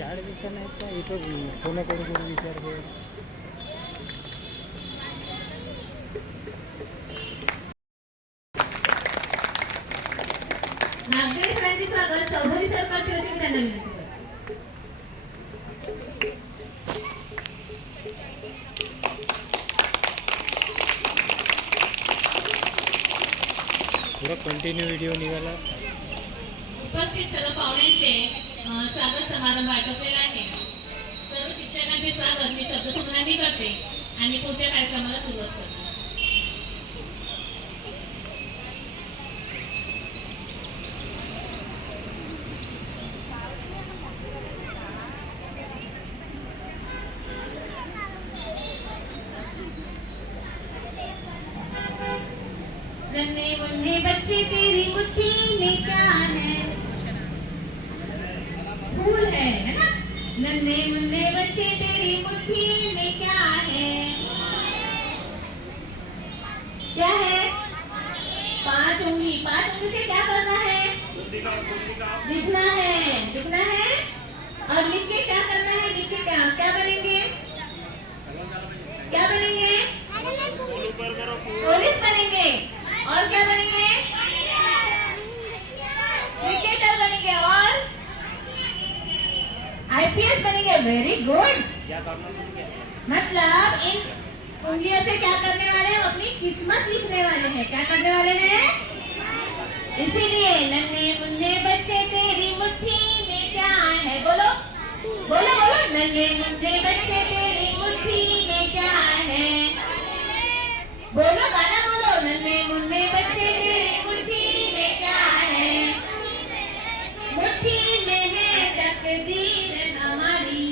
शाळेत असताना का इथं फोन करून विचारतो. नागरिक सरांचे स्वागत चौधरी सरकारची रचना त्यांना विनंती करतो. पुरा कंटिन्यू व्हिडिओ निघाला. उपस्थित सर्व पाहुण्यांचे स्वागत समारंभ आटोपलेला आहे. सर्व शिक्षकांचे स्वागत मी शब्दसंग्रहाने करते आणि पुढच्या कार्यक्रमाला सुरुवात करते. नन्हे मुन्ने बच्चे तेरी मुट्ठी में क्या है? फूल है ना? नन्हे मुन्ने बच्चे तेरी मुट्ठी में क्या है? क्या है? 5 उंगली। 5 उंगली से क्या करना है? लिखना है। लिखना है और लिख के क्या करना है? लिख के क्या बनेंगे? क्या बनेंगे? पुलिस बनेंगे। और क्या बनेंगे? क्रिकेटर बनेंगे और आईपीएस बनेंगे। Very good. मतलब इन उंगलियों से क्या करने वाले हैं? अपनी किस्मत लिखने वाले हैं। क्या करने वाले हैं? इसीलिए नन्हे मुन्ने बच्चे तेरी मुट्ठी में क्या है? बोलो बोलो बोलो। नन्हे मुन्ने बच्चे तेरी मुट्ठी में क्या है? बोलो गाना बोलो। नन्हे मुन्ने बच्चे तेरी मुट्ठी में क्या है? मुट्ठी में है तकदीर हमारी,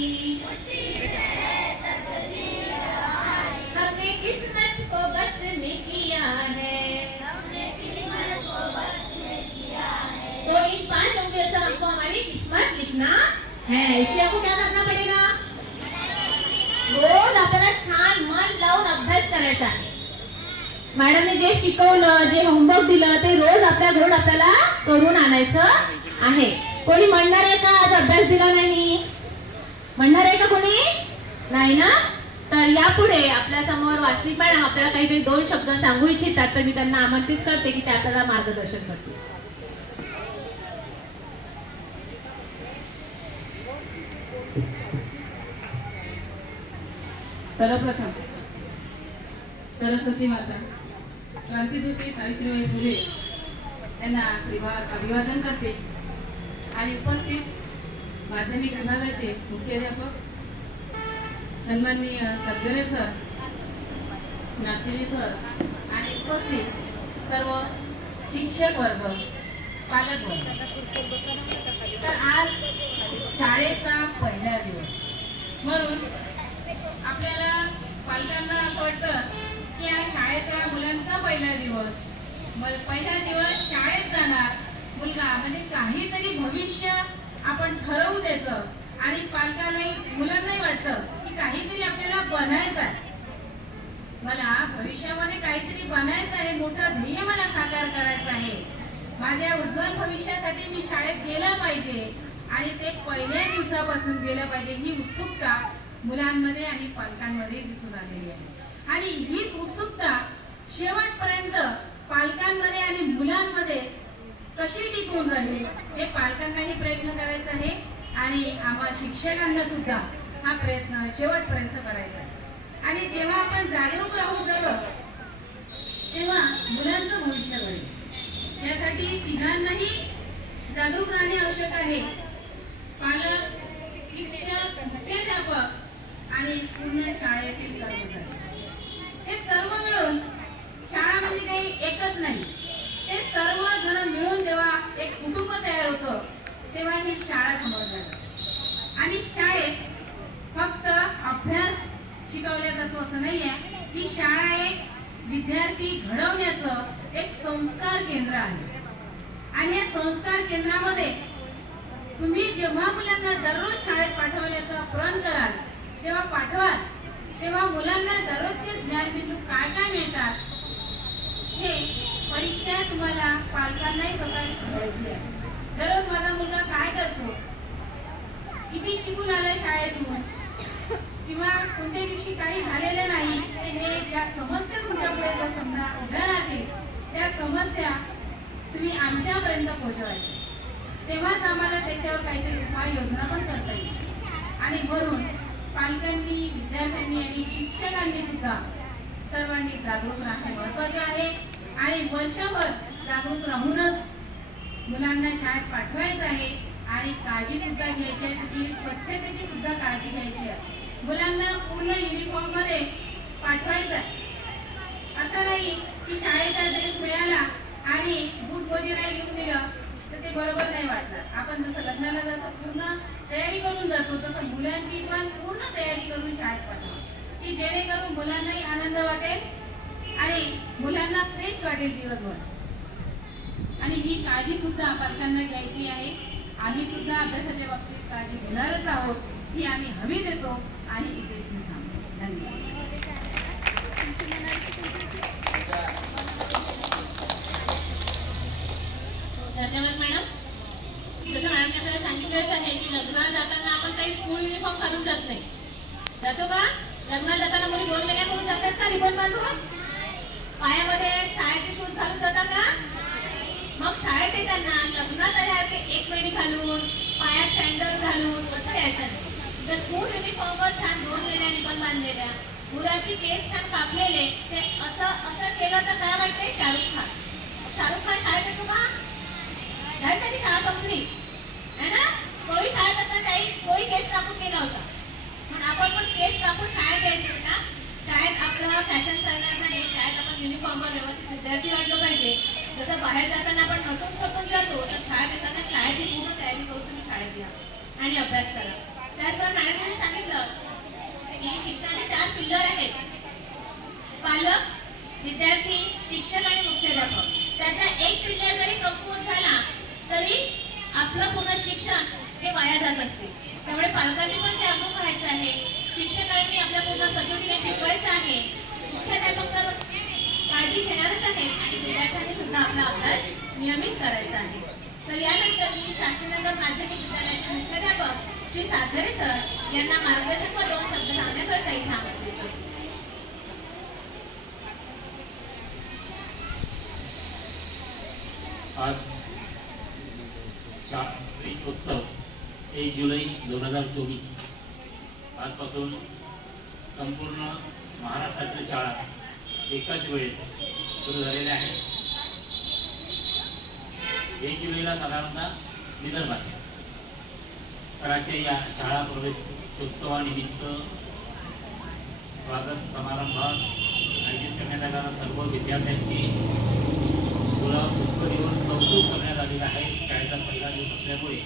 हमने किस्मत को बस में किया है। तो इन 5 उंगलियों से हमको हमारी किस्मत लिखना है। इसलिए आपको क्या करना पड़ेगा? रोज आपल्याला छान मन लावून अभ्यास करायचा आहे. मॅडमने जे शिकवलं, जे होमवर्क दिलं ते रोज आपल्या घरून आपल्याला करून आणायचं आहे. कोणी म्हणणार आहे का आज अभ्यास दिला नाही? म्हणणार आहे का कोणी? नाही ना? तर यापुढे आपल्या समोर वास्तविक मॅडम आपल्याला काहीतरी 2 शब्द सांगू इच्छितात, तर मी त्यांना आमंत्रित करते की ते आपल्याला मार्गदर्शन करतील. सर्वप्रथम सरस्वती माता, क्रांतीज्योती सावित्रीबाई फुले यांना अभिवादन करते आणि उपस्थित माध्यमिक विभागाचे मुख्याध्यापक सन्माननीय सदगरे सर, नागतिले सर आणि उपस्थित सर्व शिक्षक वर्ग, पालक वर्ग. तर आज शाळेचा पहिला दिवस म्हणून आपल्याला पालकांना असं वाटतं की या शाळेतल्या मुलांचा पहिला दिवस शाळेत जाणार मुलगा म्हणजे काहीतरी भविष्य आपण ठरवू द्यायचं आणि पालकालाही मुलांनाही वाटतं की काहीतरी आपल्याला बनायचं आहे. मला भविष्यामध्ये काहीतरी बनायचं आहे, मोठं ध्येय मला साकार करायचं आहे. माझ्या उज्ज्वल भविष्यासाठी मी शाळेत गेलं पाहिजे आणि ते पहिल्या दिवसापासून गेलं पाहिजे ही उत्सुकता मुलांमध्ये आणि पालकांमध्ये दिसून आलेली आहे. आणि हीच उत्सुकता शेवटपर्यंत पालकांमध्ये आणि मुलांमध्ये कशी टिकून राहील हे पालकांनाही प्रयत्न करायचा आहे आणि आम्हा शिक्षकांना सुद्धा हा प्रयत्न शेवटपर्यंत करायचा आहे. आणि जेव्हा आपण जागरूक राहू सर्व तेव्हा मुलांचं भविष्य घडेल. यासाठी तिघांनाही जागरूक राहणे आवश्यक आहे. पालक, शिक्षक, मुख्याध्यापक आणि पूर्ण शाळेतील कर्मचारी हे सर्व मिळून शाळा म्हणजे काही एकच नाही. हे सर्व जण मिळून जेव्हा एक कुटुंब तयार होतं तेव्हा ही शाळा समजली. आणि शाळेत फक्त अभ्यास शिकवला जातो असं नाहीये. ही शाळा एक विद्यार्थी घडवण्याचं एक संस्कार केंद्र आहे. आणि या संस्कार केंद्रामध्ये तुम्ही जेव्हा मुलांना दररोज शाळेत पाठवण्याचा प्रण कराल तेव्हा पाठवाल तेव्हा मुलांना दररोजचे ज्ञानबिंदू काय काय मिळतात हे परीक्षा तुम्हाला पालकांनाही स्वतः शिकवायची आहे. दररोज माझा मुलगा काय करतो, किती शिकून आलाय शाळेतून किंवा कोणत्या दिवशी काही झालेलं नाही, ते हे ज्या समस्या तुमच्या पुढे जर समजा उभ्या राहतील, त्या समस्या तुम्ही आमच्यापर्यंत पोहोचवायच्या, तेव्हाच आम्हाला त्याच्यावर काहीतरी उपाययोजना पण करता येईल. आणि म्हणून पालकांनी, विद्यार्थ्यांनी आणि शिक्षकांनी सुद्धा सर्वांनी जागरूक राहणे महत्वाचे आहे. आणि वर्षभर जागरूक राहूनच मुलांना शाळेत पाठवायचं आहे. आणि काळजी सुद्धा घ्यायची आहे, त्याची स्वच्छतेची सुद्धा काळजी घ्यायची आहे. मुलांना पूर्ण युनिफॉर्म मध्ये पाठवायचं आहे. असं नाही की शाळेचा ड्रेस मिळाला आणि बूट मोजे नाही घेऊन दिलं तर ते बरोबर नाही वाटणार. आपण जसं लग्नाला जातो पूर्ण तयारी करून जातो, तसं मुलांची पण पूर्ण तयारी करून शाळेत पाठवा, की जेणेकरून मुलांनाही आनंद वाटेल आणि मुलांना फ्रेश वाटेल दिवसभर. आणि ही काळजी सुद्धा पालकांना घ्यायची आहे. आम्ही सुद्धा अभ्यासाच्या बाबतीत काळजी घेणारच आहोत, ही आम्ही हमी देतो आणि इथेच मी थांबतो. धन्यवाद. धन्यवाद मॅडम. जसं मॅडमने आपल्याला सांगितलंच आहे की लग्नाला जाताना आपण काही स्कूल युनिफॉर्म घालून जात नाही. जातो का? लग्नाला जाताना मुली 2 वेळा करून जातात का रिबन बांधून? पायामध्ये शाळेचे शूज घालून जातात का? मग शाळेत येताना लग्नात आल्यावर 1 वेळी घालून, पायात सँडल घालून कसं यायचं नाही. तर स्कूल युनिफॉर्मवर छान 2 वेळा रिबन बांधलेल्या, मुलाची केस छान कापलेले, ते असं केलं तर काय वाटतंय? शाहरुख खान. शाहरुख खान शाळेत येतो का? नाही, त्याची शाळा संपली है ना. तोही शाळेत असताना तोही केस कापून गेला होता. पण आपण पण केस कापून शाळेत यायचं ना. शाळेत आपलं फॅशन करण्याचं नाही, शाळेत आपण युनिफॉर्मवर व्यवस्थित विद्यार्थी वाटलं पाहिजे. जसं बाहेर जाताना आपण नटून थकून जातो, तर शाळेत येताना शाळेची पूर्ण तयारी करून तुम्ही शाळेत या आणि अभ्यास करा. त्याचबरोबर मॅडमने सांगितलं की शिक्षणाचे 4 पिल्लर आहेत: पालक, विद्यार्थी, शिक्षक आणि मुख्याध्यापक. त्याचा एक पिल्लर जरी कमकुवत झाला तरी आपलं पूर्ण शिक्षण हे वाया जात असते. त्यामुळे पालकांनी पण जागरूक व्हायचं आहे, शिक्षकांनी आपल्या पूर्ण सचोटीने शिकवायचं आहे, मुख्याध्यापक तर काळजी घेणारच आहे आणि विद्यार्थ्यांनी सुद्धा आपला अभ्यास नियमित करायचा आहे. तर यानंतर मी शास्त्रीनगर माध्यमिक विद्यालयाचे मुख्याध्यापक श्री सागरे सर यांना मार्गदर्शन व 2 शब्द सांगण्याकरता इथे आमंत्रित करते. आज उत्सव 1 जुलै 2024 आजपासून संपूर्ण महाराष्ट्रातील शाळा एकाच वेळेस सुरू झालेल्या आहेत. 1 जुलैला साधारणतः विदर्भात तर आजच्या या शाळा प्रवेशोत्सवानिमित्त स्वागत समारंभ आयोजित करण्यात आलेला सर्व विद्यार्थ्यांची फुलं पुष्प देऊन कौतुक करण्यात आलेलं आहे. शाळेचा पहिला दिवस असल्यामुळे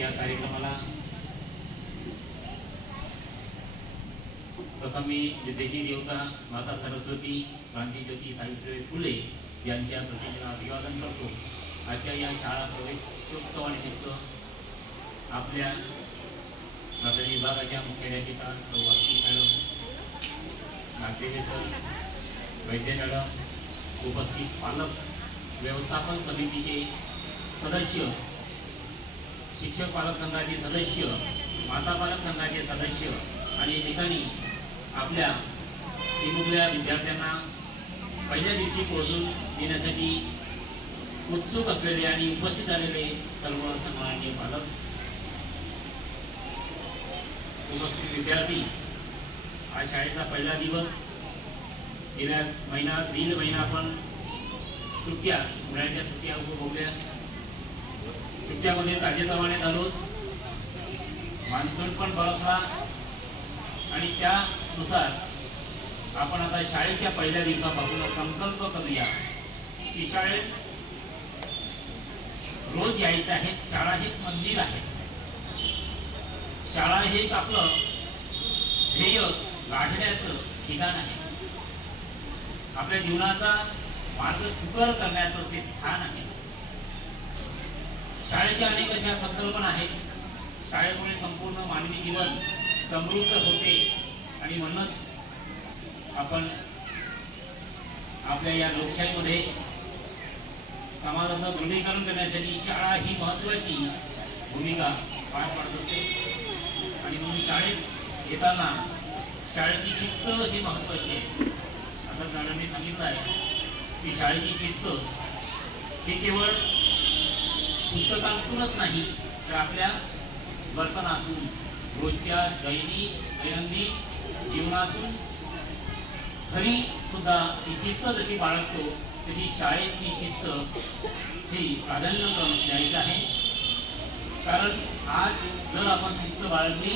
या कार्यक्रमाला प्रथम मी विद्येची देवता माता सरस्वती, क्रांतीज्योती सावित्रीबाई फुले यांच्या प्रतिमेला अभिवादन करतो. आजच्या या शाळा प्रवेशोत्सवानिमित्त आपल्या प्राथमिक विभागाच्या मुख्याध्यापिका सौ वास्तू मॅडम, नागदेवे सर, वैद्य मॅडम, उपस्थित पालक, व्यवस्थापन समितीचे सदस्य, शिक्षक पालक संघाचे सदस्य, माता पालक संघाचे सदस्य आणि ठिकाणी आपल्या चिमुकल्या विद्यार्थ्यांना पहिल्या दिवशी पोहोचून देण्यासाठी उत्सुक असलेले आणि उपस्थित झालेले सर्व सन्माननीय पालक, उपस्थित विद्यार्थी. आज शाळेचा पहिला दिवस. गेल्या दीड महिना आपण सुट्ट्या, उन्हाळ्याच्या सुट्ट्या उपभोगल्या. सुट्ट्यामध्ये ताजेतवाने झालो, मान्सून पण बरसला आणि त्यानुसार आपण आता शाळेच्या पहिल्या दिवसापासून संकल्प करूया की शाळेत रोज यायचं आहे. शाळा हे मंदिर आहे. शाळा हे आपलं ध्येय गाठण्याचं ठिकाण आहे. आपल्या जीवनाचा मार्ग सुकर करण्याचं ते स्थान आहे. शाळेच्या अनेक अशा संकल्पना आहेत. शाळेमुळे संपूर्ण मानवी जीवन समृद्ध होते आणि म्हणूनच आपण आपल्या या लोकशाहीमध्ये समाजाचं दृढीकरण करण्यासाठी शाळा ही महत्त्वाची भूमिका पार पाडत असते. आणि म्हणून शाळेत येताना शाळेची शिस्त ही महत्त्वाची आहे. आता मॅडमने सांगितलं आहे की शाळेची शिस्त ही केवळ पुस्तकातूनच नाही तर आपल्या वर्तनातून, रोजच्या दैनंदिन जीवनातून घरी सुद्धा ही शिस्त जशी बाळगतो तशी शाळेतली शिस्त ही प्राधान्य द्यायची आहे. कारण आज जर आपण शिस्त बाळगली